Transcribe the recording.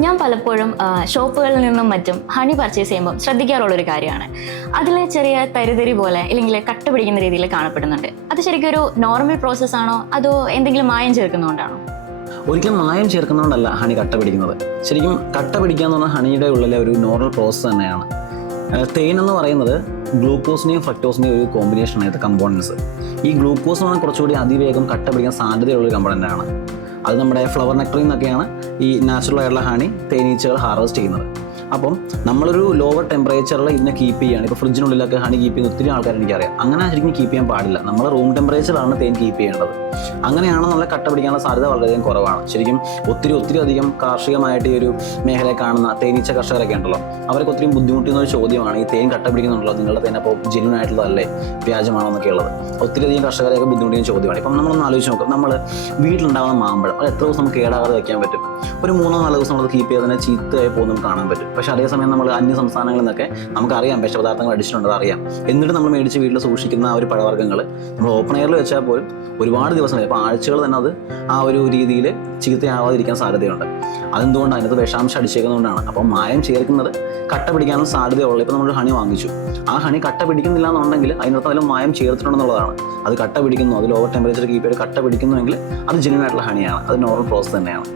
ഞാൻ പലപ്പോഴും ഷോപ്പുകളിൽ നിന്നും മറ്റും ഹണി പർച്ചേസ് ചെയ്യുമ്പോൾ ശ്രദ്ധിക്കാറുള്ളൊരു കാര്യമാണ്. അതിൽ ചെറിയ തരിതരി പോലെ അല്ലെങ്കിൽ കട്ട പിടിക്കുന്ന രീതിയിൽ കാണപ്പെടുന്നുണ്ട്. അത് ശരിക്കും ഒരു നോർമൽ പ്രോസസ്സാണോ അതോ എന്തെങ്കിലും മായം ചേർക്കുന്നതുകൊണ്ടാണോ? ഒരിക്കലും മായം ചേർക്കുന്നതുകൊണ്ടല്ല ഹണി കട്ട പിടിക്കുന്നത്. ശരിക്കും കട്ട പിടിക്കുക എന്ന് പറഞ്ഞാൽ ഹണിയുടെ ഉള്ളിലെ ഒരു നോർമൽ പ്രോസസ്സ് തന്നെയാണ്. തേൻ എന്ന് പറയുന്നത് ഗ്ലൂക്കോസിനെയും ഫ്രക്ടോസിനെയും ഒരു കോമ്പിനേഷനാണ് ഇത് കമ്പോണൻസ്. ഈ ഗ്ലൂക്കോസ് എന്ന് പറഞ്ഞാൽ കുറച്ചുകൂടി അതിവേഗം കട്ട പിടിക്കാൻ സാധ്യതയുള്ളൊരു കമ്പോണൻ്റാണ്. അത് നമ്മുടെ ഫ്ലവർ നെക്ടറിൽ നിന്നൊക്കെയാണ് ഈ നാച്ചുറൽ ആയിട്ടുള്ള ഹണി തേനീച്ചകൾ ഹാർവെസ്റ്റ് ചെയ്യുന്നത്. അപ്പം നമ്മളൊരു ലോവർ ടെമ്പറേച്ചറിൽ ഇതിനെ കീപ്പ് ചെയ്യുകയാണ്. ഇപ്പോൾ ഫ്രിഡ്ജിനുള്ളിലൊക്കെ ഹണി കീപ്പ് ചെയ്യുന്ന ഒത്തിരി ആൾക്കാർ എനിക്കറിയാം. അങ്ങനെ ശരിക്കും കീപ്പ് ചെയ്യാൻ പാടില്ല. നമ്മൾ റൂം ടെമ്പറേച്ചറിലാണ് തേൻ കീപ്പ് ചെയ്യേണ്ടത്. അങ്ങനെയാണെന്നുള്ള കട്ട പിടിക്കാനുള്ള സാധ്യത വളരെയധികം കുറവാണ്. ശരിക്കും ഒത്തിരി അധികം കാർഷികമായിട്ട് ഈ ഒരു മേഖലയെ കാണുന്ന തേനീച്ച കർഷകരൊക്കെ ഉണ്ടല്ലോ, അവർക്ക് ഒത്തിരി ബുദ്ധിമുട്ടുന്ന ഒരു ചോദ്യമാണ് ഈ തേൻ കട്ട പിടിക്കുന്നുണ്ടല്ലോ, നിങ്ങളുടെ തേൻ അപ്പോൾ ജെന്യൂൻ ആയിട്ടുള്ളതല്ലേ, വ്യാജമാണോ എന്നൊക്കെ ഉള്ളത്. ഒത്തിരി അധികം കർഷകരെയൊക്കെ ബുദ്ധിമുട്ടുന്ന ചോദ്യമാണ്. ഇപ്പം നമ്മളൊന്ന് ആലോചിച്ച് നോക്കാം, നമ്മൾ വീട്ടിലുണ്ടാകുന്ന മാമ്പഴം അത് എത്ര ദിവസം നമുക്ക് കേടാകാതെ വയ്ക്കാൻ പറ്റും? ഒരു 3-4 ദിവസം നമ്മൾ കീപ്പ് ചെയ്ത് തന്നെ ചീത്തയായി പോകുന്നത് കാണാൻ പറ്റും. പക്ഷേ അതേസമയം നമ്മൾ അന്യ സംസ്ഥാനങ്ങളിൽ നിന്നൊക്കെ നമുക്കറിയാം വിഷപദാർത്ഥങ്ങൾ അടിച്ചിട്ടുണ്ട്, അറിയാം. എന്നിട്ട് നമ്മൾ മേടിച്ച് വീട്ടിൽ സൂക്ഷിക്കുന്ന ആ ഒരു പഴവർഗ്ഗങ്ങൾ നമ്മൾ ഓപ്പൺ എയറിൽ വെച്ചാൽ പോലും ഒരുപാട് ദിവസം വരും. അപ്പോൾ ആഴ്ചകൾ തന്നെ അത് ആ ഒരു രീതിയിൽ ചീത്തയാവാതിരിക്കാൻ സാധ്യതയുണ്ട്. അതെന്തുകൊണ്ടാണ്? അതിനകത്ത് വിഷാംശം അടിച്ചേക്കുന്നതുകൊണ്ടാണ്. അപ്പോൾ മായം ചേർക്കുന്നത് കട്ട പിടിക്കാനും സാധ്യതയുള്ളത്. ഇപ്പോൾ നമ്മൾ ഹണി വാങ്ങിച്ചു, ആ ഹണി കട്ട പിടിക്കുന്നില്ല എന്നുണ്ടെങ്കിൽ അതിനകത്ത് അതിൽ മായം ചേർത്തിട്ടുണ്ടെന്നുള്ളതാണ്. അത് കട്ട പിടിക്കുന്നു, അത് ലോവർ ടെമ്പറേച്ചർ കീപ്പ് ചെയ്ത് കട്ട പിടിക്കുന്നുവെങ്കിൽ അത് ജെന്യൂൻ ആയിട്ടുള്ള ഹണിയാണ്. അത് നോർമൽ പ്രോസസ് തന്നെയാണ്.